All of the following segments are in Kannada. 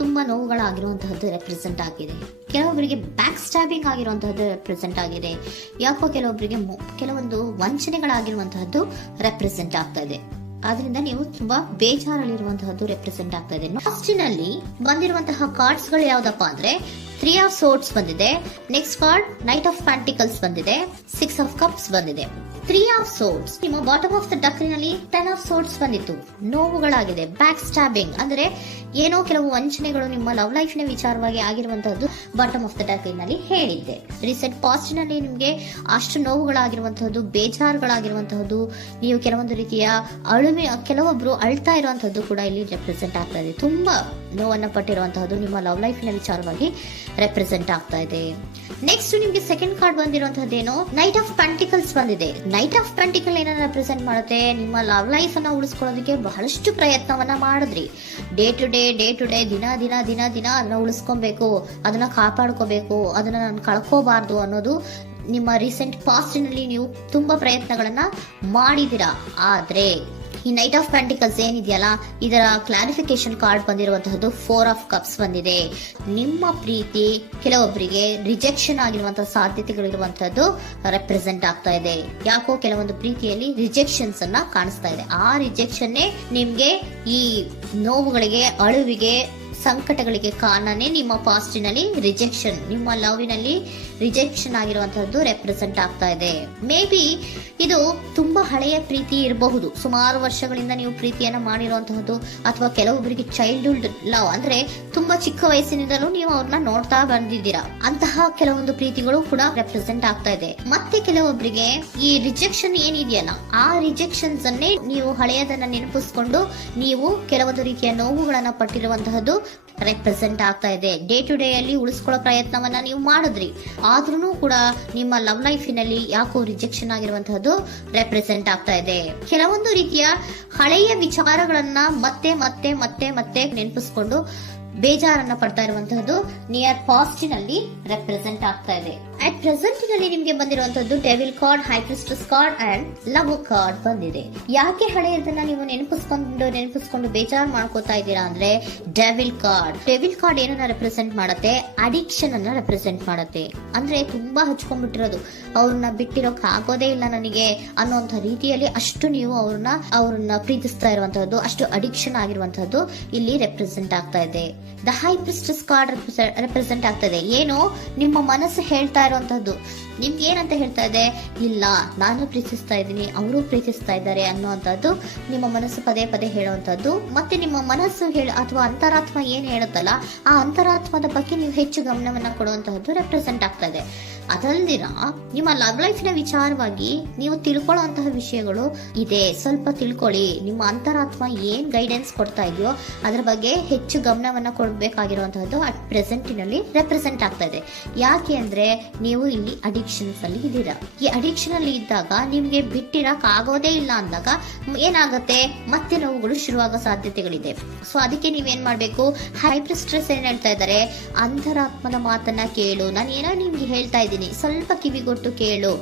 ತುಂಬಾ ನೋವುಗಳಾಗಿರುವಂತಹದ್ದು ರೆಪ್ರೆಸೆಂಟ್ ಆಗಿದೆ. ಕೆಲವೊಬ್ಬರಿಗೆ ಬ್ಯಾಕ್ ಸ್ಟ್ಯಾಬಿಂಗ್ ಆಗಿರುವಂತಹದ್ದು ರೆಪ್ರೆಸೆಂಟ್ ಆಗಿದೆ. ಯಾಕೋ ಕೆಲವೊಬ್ಬರಿಗೆ ಕೆಲವೊಂದು ವಂಚನೆಗಳಾಗಿರುವಂತಹದ್ದು ರೆಪ್ರೆಸೆಂಟ್ ಆಗ್ತಾ ಇದೆ. ಆದ್ರಿಂದ ನೀವು ತುಂಬಾ ಬೇಜಾರಲ್ಲಿರುವಂತಹದ್ದು ರೆಪ್ರೆಸೆಂಟ್ ಆಗ್ತಾ ಇದೆ. ಲಾಸ್ಟಿನಲ್ಲಿ ಬಂದಿರುವಂತಹ ಕಾರ್ಡ್ಸ್ ಗಳು ಯಾವ್ದಪ್ಪ ಅಂದ್ರೆ 3 ಆಫ್ ಸೋರ್ಡ್ಸ್ ಬಂದಿದೆ, next card night of pentacles ಬಂದಿದೆ, 6 ಆಫ್ ಕಪ್ಸ್ ಬಂದಿದೆ. 3 ಆಫ್ ಸೋರ್ಡ್ಸ್ ನಿಮ್ಮ ಬಾಟಮ್ ಆಫ್ ದ ಡಕ್ರಿನಲ್ಲಿ 10 ಆಫ್ ಸೋರ್ಡ್ಸ್ ಬಂದಿತ್ತು. ನೋವುಗಳಾಗಿದೆ, ಬ್ಯಾಕ್ ಸ್ಟ್ಯಾಬಿಂಗ್ ಅಂದ್ರೆ ಏನೋ ಕೆಲವು ವಂಚನೆಗಳು ನಿಮ್ಮ ಲವ್ ಲೈಫ್ ನ ವಿಚಾರವಾಗಿ ಆಗಿರುವಂತಹದ್ದು ಬಾಟಮ್ ಆಫ್ ದ ಡಕ್ರಿನಲ್ಲಿ ಹೇಳಿದ್ದೆ. ರೀಸೆಂಟ್ ಪಾಸ್ಟ್ ನಲ್ಲಿ ನಿಮ್ಗೆ ಅಷ್ಟು ನೋವುಗಳಾಗಿರುವಂತಹದ್ದು, ಬೇಜಾರುಗಳಾಗಿರುವಂತಹದ್ದು, ನೀವು ಕೆಲವೊಂದು ರೀತಿಯ ಕೆಲವೊಬ್ರು ಅಳ್ತಾ ಇರುವಂತಹದ್ದು ಕೂಡ ಇಲ್ಲಿ ರೆಪ್ರೆಸೆಂಟ್ ಆಗ್ತಾ ಇದೆ. ತುಂಬಾ ನೋವನ್ನ ಪಟ್ಟಿರುವಂತಹದ್ದು ನಿಮ್ಮ ಲವ್ ಲೈಫ್ ನ ವಿಚಾರವಾಗಿ ರೆಪ್ರೆಸೆಂಟ್ ಆಗ್ತಾ ಇದೆ. ನೆಕ್ಸ್ಟ್ ನಿಮ್ಗೆ ಸೆಕೆಂಡ್ ಕಾರ್ಡ್ ಬಂದಿರುವಂತಹದ್ದೇನು ನೈಟ್ ಆಫ್ ಪ್ಯಾಂಟಿಕಲ್ಸ್ ಬಂದಿದೆ. ನೈಟ್ ಆಫ್ ಪ್ಯಾಂಟಿಕಲ್ ಏನನ್ನ ರೆಪ್ರೆಸೆಂಟ್ ಮಾಡುತ್ತೆ, ನಿಮ್ಮ ಲವ್ ಲೈಫ್ ಅನ್ನ ಉಳಿಸ್ಕೊಳ್ಳೋದಕ್ಕೆ ಬಹಳಷ್ಟು ಪ್ರಯತ್ನವನ್ನ ಮಾಡಿದ್ರಿ. ಡೇ ಟು ಡೇ ದಿನ ಅದನ್ನ ಉಳಿಸ್ಕೊಬೇಕು, ಅದನ್ನ ಕಾಪಾಡ್ಕೋಬೇಕು, ಅದನ್ನ ನಾನು ಕಳ್ಕೋಬಾರ್ದು ಅನ್ನೋದು ನಿಮ್ಮ ರೀಸೆಂಟ್ ಪಾಸ್ಟ್ ನಲ್ಲಿ ನೀವು ತುಂಬಾ ಪ್ರಯತ್ನಗಳನ್ನ ಮಾಡಿದಿರಾ. ಆದ್ರೆ ಈ ನೈಟ್ ಆಫ್ ಪ್ಯಾಂಟಿಕಲ್ಸ್ ಏನಿದೆಯಲ್ಲ, ಇದರ ಕ್ಲಾರಿಫಿಕೇಶನ್ ಕಾರ್ಡ್ ಬಂದಿರುವಂತಹದ್ದು 4 ಆಫ್ ಕಪ್ಸ್ ಬಂದಿದೆ. ನಿಮ್ಮ ಪ್ರೀತಿ ಕೆಲವೊಬ್ಬರಿಗೆ ರಿಜೆಕ್ಷನ್ ಆಗಿರುವಂತಹ ಸಾಧ್ಯತೆಗಳಿರುವಂತಹದ್ದು ರೆಪ್ರೆಸೆಂಟ್ ಆಗ್ತಾ ಇದೆ. ಯಾಕೋ ಕೆಲವೊಂದು ಪ್ರೀತಿಯಲ್ಲಿ ರಿಜೆಕ್ಷನ್ಸ್ ಅನ್ನ ಕಾಣಿಸ್ತಾ ಇದೆ. ಆ ರಿಜೆಕ್ಷನ್ ನಿಮ್ಗೆ ಈ ನೋವುಗಳಿಗೆ, ಅಳುವಿಗೆ, ಸಂಕಟಗಳಿಗೆ ಕಾರಣನೇ ನಿಮ್ಮ ಪಾಸ್ಟಿನಲ್ಲಿ ರಿಜೆಕ್ಷನ್, ನಿಮ್ಮ ಲವ್ನಲ್ಲಿ ರಿಜೆಕ್ಷನ್ ಆಗಿರುವಂತಹದ್ದು ರೆಪ್ರೆಸೆಂಟ್ ಆಗ್ತಾ ಇದೆ. ಮೇ ಬಿ ಇದು ತುಂಬಾ ಹಳೆಯ ಪ್ರೀತಿ ಇರಬಹುದು, ಸುಮಾರು ವರ್ಷಗಳಿಂದ ನೀವು ಪ್ರೀತಿಯನ್ನ ಮಾಡಿರುವಂತಹದ್ದು, ಅಥವಾ ಕೆಲವೊಬ್ಬರಿಗೆ ಚೈಲ್ಡ್ಹುಡ್ ಲವ್ ಅಂದ್ರೆ ತುಂಬಾ ಚಿಕ್ಕ ವಯಸ್ಸಿನಿಂದಲೂ ನೀವು ಅವ್ರನ್ನ ನೋಡ್ತಾ ಬಂದಿದ್ದೀರಾ. ಅಂತಹ ಕೆಲವೊಂದು ಪ್ರೀತಿಗಳು ಕೂಡ ರೆಪ್ರೆಸೆಂಟ್ ಆಗ್ತಾ ಇದೆ. ಮತ್ತೆ ಕೆಲವೊಬ್ಬರಿಗೆ ಈ ರಿಜೆಕ್ಷನ್ ಏನಿದೆಯಲ್ಲ, ಆ ರಿಜೆಕ್ಷನ್ಸ್ ಅನ್ನೇ ನೀವು ಹಳೆಯದನ್ನ ನೆನಪಿಸ್ಕೊಂಡು ನೀವು ಕೆಲವೊಂದು ರೀತಿಯ ನೋವುಗಳನ್ನ ಪಟ್ಟಿರುವಂತಹದ್ದು ರೆಪ್ರೆಸೆಂಟ್ ಆಗ್ತಾ ಇದೆ. ಡೇ ಟು ಡೇ ಅಲ್ಲಿ ಉಳಿಸ್ಕೊಳ್ಳೋ ಪ್ರಯತ್ನವನ್ನ ನೀವು ಮಾಡಿದ್ರಿ, ಆದ್ರೂ ಕೂಡ ನಿಮ್ಮ ಲವ್ ಲೈಫಿನಲ್ಲಿ ಯಾಕೋ ರಿಜೆಕ್ಷನ್ ಆಗಿರುವಂತಹದ್ದು ರೆಪ್ರೆಸೆಂಟ್ ಆಗ್ತಾ ಇದೆ. ಕೆಲವೊಂದು ರೀತಿಯ ಹಳೆಯ ವಿಚಾರಗಳನ್ನ ಮತ್ತೆ ಮತ್ತೆ ಮತ್ತೆ ಮತ್ತೆ ನೆನಪಿಸ್ಕೊಂಡು ಬೇಜಾರನ್ನ ಪಡ್ತಾ ಇರುವಂತಹದ್ದು ನಿಯರ್ ಪಾಸ್ಟಿನಲ್ಲಿ ರೆಪ್ರೆಸೆಂಟ್ ಆಗ್ತಾ ಇದೆ. ಅಟ್ ಪ್ರೆಸೆಂಟ್ ನಲ್ಲಿ ನಿಮ್ಗೆ ಬಂದಿರುವಂತಹದ್ದು devil card, high priestess card and love card ಬಂದಿದೆ. ಯಾಕೆ ಹಳೆಯದನ್ನ ನೀವು ನೆನಪಿಸ್ಕೊಂಡು ಬೇಜಾರು ಮಾಡ್ಕೋತಾ ಇದ್ದೀರಾ ಅಂದ್ರೆ ಡೆವಿಲ್ ಕಾರ್ಡ್ ಏನನ್ನ ರೆಪ್ರೆಸೆಂಟ್ ಮಾಡುತ್ತೆ, ಅಡಿಕ್ಷನ್ ಅನ್ನ ರೆಪ್ರೆಸೆಂಟ್ ಮಾಡುತ್ತೆ. ಅಂದ್ರೆ ತುಂಬಾ ಹಚ್ಕೊಂಡ್ಬಿಟ್ಟಿರೋದು, ಅವ್ರನ್ನ ಬಿಟ್ಟಿರೋಕ್ ಆಗೋದೇ ಇಲ್ಲ ನನಗೆ ಅನ್ನೋಂಥ ರೀತಿಯಲ್ಲಿ ಅಷ್ಟು ನೀವು ಅವ್ರನ್ನ ಪ್ರೀತಿಸ್ತಾ ಇರುವಂತಹದ್ದು, ಅಷ್ಟು ಅಡಿಕ್ಷನ್ ಆಗಿರುವಂತಹದ್ದು ಇಲ್ಲಿ ರೆಪ್ರೆಸೆಂಟ್ ಆಗ್ತಾ ಇದೆ. The high priestess card represent ಆಗ್ತದೆ. ಏನು ನಿಮ್ಮ ಮನಸ್ಸು ಹೇಳ್ತಾ ಇರುವಂತಹದ್ದು, ನಿಮ್ಗೆ ಏನಂತ ಹೇಳ್ತಾ ಇದೆ, ಇಲ್ಲ ನಾನು ಪ್ರೀತಿಸ್ತಾ ಇದ್ದೀನಿ, ಅವರು ಪ್ರೀತಿಸ್ತಾ ಇದ್ದಾರೆ ಅನ್ನುವಂಥದ್ದು ನಿಮ್ಮ ಮನಸ್ಸು ಪದೇ ಪದೇ ಹೇಳುವಂತಹದ್ದು. ಮತ್ತೆ ನಿಮ್ಮ ಮನಸ್ಸು ಅಥವಾ ಅಂತರಾತ್ಮ ಏನ್ ಹೇಳುತ್ತಲ್ಲ, ಆ ಅಂತರಾತ್ಮದ ಬಗ್ಗೆ ನೀವು ಹೆಚ್ಚು ಗಮನವನ್ನ ಕೊಡುವಂತಹದ್ದು ರೆಪ್ರೆಸೆಂಟ್ ಆಗ್ತಾ ಇದೆ. ಅದಲ್ದಿರ ನಿಮ್ಮ ಲವ್ ಲೈಫ್ ನ ವಿಚಾರವಾಗಿ ನೀವು ತಿಳ್ಕೊಳ್ಳುವಂತಹ ವಿಷಯಗಳು ಇದೆ, ಸ್ವಲ್ಪ ತಿಳ್ಕೊಳ್ಳಿ. ನಿಮ್ಮ ಅಂತರಾತ್ಮ ಏನ್ ಗೈಡೆನ್ಸ್ ಕೊಡ್ತಾ ಇದೆಯೋ ಅದರ ಬಗ್ಗೆ ಹೆಚ್ಚು ಗಮನವನ್ನ ಕೊಡಬೇಕಾಗಿರುವಂತಹದ್ದು ಅಟ್ ಪ್ರೆಸೆಂಟಿನಲ್ಲಿ ರೆಪ್ರೆಸೆಂಟ್ ಆಗ್ತಾ ಇದೆ. ಯಾಕೆ ಅಂದ್ರೆ ನೀವು ಇಲ್ಲಿ ಅಡಿಕ್ಷನ್ಸ್ ಅಲ್ಲಿ ಇದ್ದೀರಾ. ಈ ಅಡಿಕ್ಷನ್ ಅಲ್ಲಿ ಇದ್ದಾಗ ನಿಮ್ಗೆ ಬಿಟ್ಟಿರಕ್ ಆಗೋದೇ ಇಲ್ಲ ಅಂದಾಗ ಏನಾಗುತ್ತೆ, ಮತ್ತೆ ನೋವುಗಳು ಶುರುವಾಗೋ ಸಾಧ್ಯತೆಗಳಿದೆ. ಸೊ ಅದಕ್ಕೆ ನೀವೇನ್ ಮಾಡ್ಬೇಕು, ಹೈಪರ್ ಸ್ಟ್ರೆಸ್ ಏನ್ ಹೇಳ್ತಾ ಇದ್ದಾರೆ, ಅಂತರಾತ್ಮದ ಮಾತನ್ನ ಕೇಳು, ನಾನು ಏನೋ ನಿಮ್ಗೆ ಹೇಳ್ತಾ ಇದ್ದೀನಿ, ಸ್ವಲ್ಪ ಕಿವಿಗೊಟ್ಟು ಕೇಳು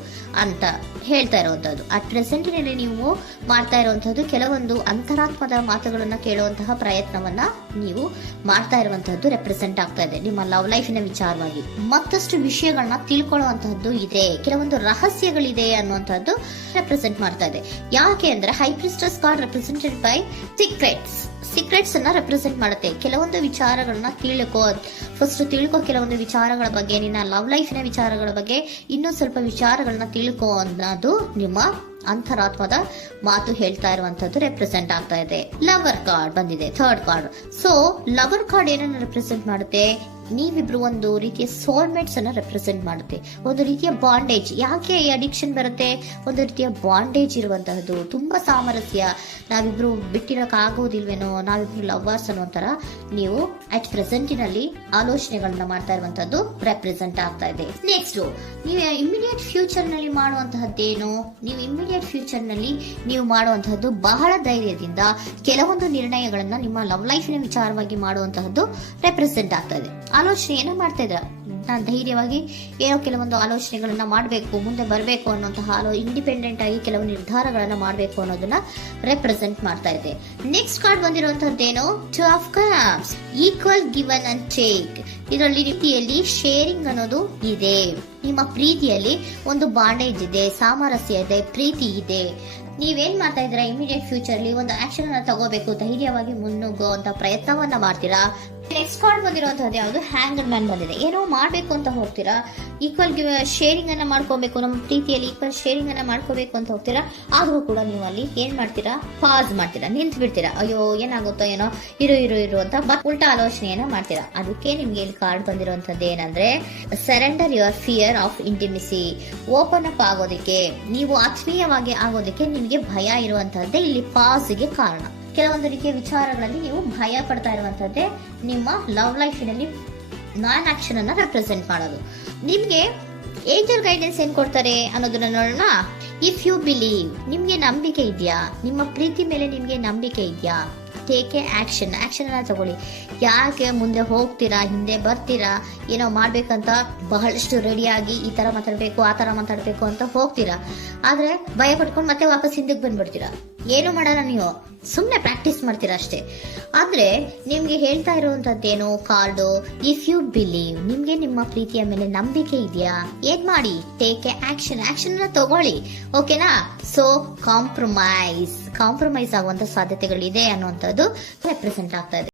ಅಂತ ಹೇಳ್ತಾ ಇರುವಂತದ್ದು. ಅಟ್ ಪ್ರೆಸೆಂಟಿನಲ್ಲಿ ನೀವು ಮಾಡ್ತಾ ಇರುವಂತದ್ದು ಕೆಲವೊಂದು ಅಂತರಾತ್ಮದ ಮಾತುಗಳನ್ನ ಕೇಳುವಂತಹ ಪ್ರಯತ್ನವನ್ನ ನೀವು ಮಾಡ್ತಾ ಇರುವಂತಹದ್ದು ರೆಪ್ರೆಸೆಂಟ್ ಆಗ್ತಾ ಇದೆ. ನಿಮ್ಮ ಲವ್ ಲೈಫಿನ ವಿಚಾರವಾಗಿ ಮತ್ತಷ್ಟು ವಿಷಯಗಳನ್ನ ತಿಳ್ಕೊಳ್ಳುವಂತಹದ್ದು ಇದೆ, ಕೆಲವೊಂದು ರಹಸ್ಯಗಳಿದೆ ಅನ್ನುವಂಥದ್ದು ರೆಪ್ರೆಸೆಂಟ್ ಮಾಡ್ತಾ ಇದೆ. ಯಾಕೆ ಅಂದ್ರೆ high priestess card represented by secrets ಅನ್ನ ರೆಪ್ರೆಸೆಂಟ್ ಮಾಡುತ್ತೆ. ಕೆಲವೊಂದು ವಿಚಾರಗಳನ್ನ ತಿಳ್ಕೊ ಕೆಲವೊಂದು ವಿಚಾರಗಳ ಬಗ್ಗೆ, ನಿನ್ನ ಲವ್ ಲೈಫಿನ ವಿಚಾರಗಳ ಬಗ್ಗೆ ಇನ್ನೂ ಸ್ವಲ್ಪ ವಿಚಾರಗಳನ್ನ ತಿಳ್ಕೊ ಅನ್ನೋದು ನಿಮ್ಮ ಅಂತರಾತ್ಮದ ಮಾತು ಹೇಳ್ತಾ ಇರುವಂತದ್ದು ರೆಪ್ರೆಸೆಂಟ್ ಆಗ್ತಾ ಇದೆ. ಲವರ್ ಕಾರ್ಡ್ ಬಂದಿದೆ, third card. So lover card ಏನನ್ನ ರೆಪ್ರೆಸೆಂಟ್ ಮಾಡುತ್ತೆ, ನೀವಿಬ್ರು ಒಂದು ರೀತಿಯ ಸೋಲ್ಮೇಟ್ಸ್ ಅನ್ನ ರೆಪ್ರೆಸೆಂಟ್ ಮಾಡುತ್ತೆ, ಒಂದು ರೀತಿಯ ಬಾಂಡೇಜ್. ಯಾಕೆ ಈ ಅಡಿಕ್ಷನ್ ಬರುತ್ತೆ, ಒಂದು ರೀತಿಯ ಬಾಂಡೇಜ್ ಇರುವಂತಹದ್ದು, ತುಂಬಾ ಸಾಮರಸ್ಯ, ನಾವಿಬ್ರು ಬಿಟ್ಟಿರಕ್ ಆಗೋದಿಲ್ವೇನೋ, ನಾವಿಬ್ರು ಲವರ್ಸ್ ಅನ್ನೋ ತರ ನೀವು ಅಟ್ ಪ್ರೆಸೆಂಟಿನಲ್ಲಿ ಆಲೋಚನೆಗಳನ್ನ ಮಾಡ್ತಾ ಇರುವಂತದ್ದು ರೆಪ್ರೆಸೆಂಟ್ ಆಗ್ತಾ ಇದೆ. ನೆಕ್ಸ್ಟ್ ನೀವು ಇಮಿಡಿಯೇಟ್ ಫ್ಯೂಚರ್ ನಲ್ಲಿ ಮಾಡುವಂತಹದ್ದೇನು, ನೀವು ಇಮಿಡಿಯೇಟ್ ಫ್ಯೂಚರ್ ನಲ್ಲಿ ನೀವು ಮಾಡುವಂತಹದ್ದು ಬಹಳ ಧೈರ್ಯದಿಂದ ಕೆಲವೊಂದು ನಿರ್ಣಯಗಳನ್ನ ನಿಮ್ಮ ಲವ್ ಲೈಫಿನ ವಿಚಾರವಾಗಿ ಮಾಡುವಂತಹದ್ದು ರೆಪ್ರೆಸೆಂಟ್ ಆಗ್ತಾ ಇದೆ. ಆಲೋಚನೆ ಏನ ಮಾಡ್ತಾ ಇದ್ರ, ನಾನು ಧೈರ್ಯವಾಗಿ ಏನೋ ಕೆಲವೊಂದು ಆಲೋಚನೆಗಳನ್ನ ಮಾಡಬೇಕು, ಮುಂದೆ ಬರಬೇಕು ಅನ್ನೋಂತಹ ಇಂಡಿಪೆಂಡೆಂಟ್ ಆಗಿ ಕೆಲವು ನಿರ್ಧಾರಗಳನ್ನ ಮಾಡಬೇಕು ಅನ್ನೋದನ್ನ ರೆಪ್ರೆಸೆಂಟ್ ಮಾಡ್ತಾ ಇದೆ. ನೆಕ್ಸ್ಟ್ ಕಾರ್ಡ್ ಬಂದಿರುವಂತಹದ್ದೇನು, two of cups, equal given and take. ಇದರಲ್ಲಿ ರೀತಿಯಲ್ಲಿ ಶೇರಿಂಗ್ ಅನ್ನೋದು ಇದೆ. ನಿಮ್ಮ ಪ್ರೀತಿಯಲ್ಲಿ ಒಂದು ಬಾಂಡೇಜ್ ಇದೆ, ಸಾಮರಸ್ಯ ಇದೆ, ಪ್ರೀತಿ ಇದೆ. ನೀವೇನ್ ಮಾಡ್ತಾ ಇದ್ದೀರಾ, ಇಮಿಡಿಯೇಟ್ ಫ್ಯೂಚರ್ ಅಲ್ಲಿ ಒಂದು ಆಕ್ಷನ್ ಅನ್ನ ತಗೋಬೇಕು, ಧೈರ್ಯವಾಗಿ ಮುನ್ನುಗ್ಗುವಂತ ಪ್ರಯತ್ನವನ್ನ ಮಾಡ್ತೀರಾ. ನೆಕ್ಸ್ಟ್ ಕಾರ್ಡ್ ಬಂದಿರುವಂತದ್ದು ಯಾವುದು, ಹ್ಯಾಂಗರ್ ಮ್ಯಾನ್ ಬಂದಿದೆ. ಏನೋ ಮಾಡ್ಬೇಕು ಅಂತ ಹೋಗ್ತೀರಾ, ಈಕ್ವಲ್ ಶೇರಿಂಗ್ ಅನ್ನ ಮಾಡ್ಕೋಬೇಕು, ನಮ್ಮ ಪ್ರೀತಿಯಲ್ಲಿ ಈಕ್ವಲ್ ಶೇರಿಂಗ್ ಅನ್ನ ಮಾಡ್ಕೋಬೇಕು ಅಂತ ಹೋಗ್ತೀರಾ. ಆದ್ರೂ ಕೂಡ ನೀವು ಅಲ್ಲಿ ಏನ್ ಮಾಡ್ತೀರಾ, ಪಾಸ್ ಮಾಡ್ತೀರಾ, ನಿಂತು ಬಿಡ್ತೀರಾ. ಅಯ್ಯೋ ಏನಾಗುತ್ತೋ ಏನೋ, ಇರು ಅಂತ ಉಲ್ಟಾ ಆಲೋಚನೆಯನ್ನ ಮಾಡ್ತೀರಾ. ಅದಕ್ಕೆ ನಿಮ್ಗೆ ಇಲ್ಲಿ ಕಾರ್ಡ್ ಬಂದಿರುವಂತದ್ದು ಏನಂದ್ರೆ, surrender your fear of intimacy. Open up ಆಗೋದಕ್ಕೆ, ನೀವು ಆತ್ಮೀಯವಾಗಿ ಆಗೋದಕ್ಕೆ ನಿಮಗೆ ಭಯ ಇರುವಂತಹದ್ದೇ ಇಲ್ಲಿ ಪಾಸ್ಗೆ ಕಾರಣ. ಕೆಲವೊಂದು ರೀತಿಯ ವಿಚಾರಗಳಲ್ಲಿ ನೀವು ಭಯ ಪಡ್ತಾ ಇರುವಂತದ್ದೇ ನಿಮ್ಮ ಲವ್ ಲೈಫಿನಲ್ಲಿ ನಾನ್ ಆಕ್ಷನ್ ಅನ್ನ ರೆಪ್ರೆಸೆಂಟ್ ಮಾಡೋದು. ನಿಮ್ಗೆ ಏಂಜಲ್ ಗೈಡೆನ್ಸ್ ಏನ್ ಕೊಡ್ತಾರೆ ಅನ್ನೋದನ್ನ ನೋಡೋಣ. ಇಫ್ ಯು ಬಿಲೀವ್, ನಿಮ್ಗೆ ನಂಬಿಕೆ ಇದೆಯಾ, ನಿಮ್ಮ ಪ್ರೀತಿ ಮೇಲೆ ನಿಮ್ಗೆ ನಂಬಿಕೆ ಇದೆಯಾ, ಟೇಕ್ ಎ ಆಕ್ಷನ್ ಅನ್ನ ತಗೊಳ್ಳಿ. ಯಾಕೆ ಮುಂದೆ ಹೋಗ್ತೀರಾ, ಹಿಂದೆ ಬರ್ತೀರಾ, ಏನೋ ಮಾಡ್ಬೇಕಂತ ಬಹಳಷ್ಟು ರೆಡಿಯಾಗಿ ಈ ತರ ಮಾತಾಡ್ಬೇಕು, ಆ ತರ ಮಾತಾಡ್ಬೇಕು ಅಂತ ಹೋಗ್ತೀರಾ. ಆದ್ರೆ ಭಯ ಪಡ್ಕೊಂಡು ಮತ್ತೆ ವಾಪಸ್ ಹಿಂದಕ್ಕೆ ಬಂದ್ಬಿಡ್ತೀರಾ. ಏನು ಮಾಡಲ್ಲ, ನೀವು ಸುಮ್ನೆ ಪ್ರಾಕ್ಟೀಸ್ ಮಾಡ್ತೀರಾ ಅಷ್ಟೇ. ಆದ್ರೆ ನಿಮ್ಗೆ ಹೇಳ್ತಾ ಇರುವಂತದ್ದೇನು ಕಾರ್ಡು, ಇಫ್ ಯು ಬಿಲೀವ್, ನಿಮ್ಗೆ ನಿಮ್ಮ ಪ್ರೀತಿಯ ಮೇಲೆ ನಂಬಿಕೆ ಇದೆಯಾ, ಏನ್ ಮಾಡಿ, ಟೇಕ್ ಎ ಆಕ್ಷನ್ ಅನ್ನ ತಗೊಳ್ಳಿ. ಓಕೆನಾ? ಸೊ ಕಾಂಪ್ರಮೈಸ್ ಆಗುವಂತ ಸಾಧ್ಯತೆಗಳಿದೆ ಅನ್ನುವಂಥದ್ದು ರೆಪ್ರೆಸೆಂಟ್ ಆಗ್ತಾ ಇದೆ.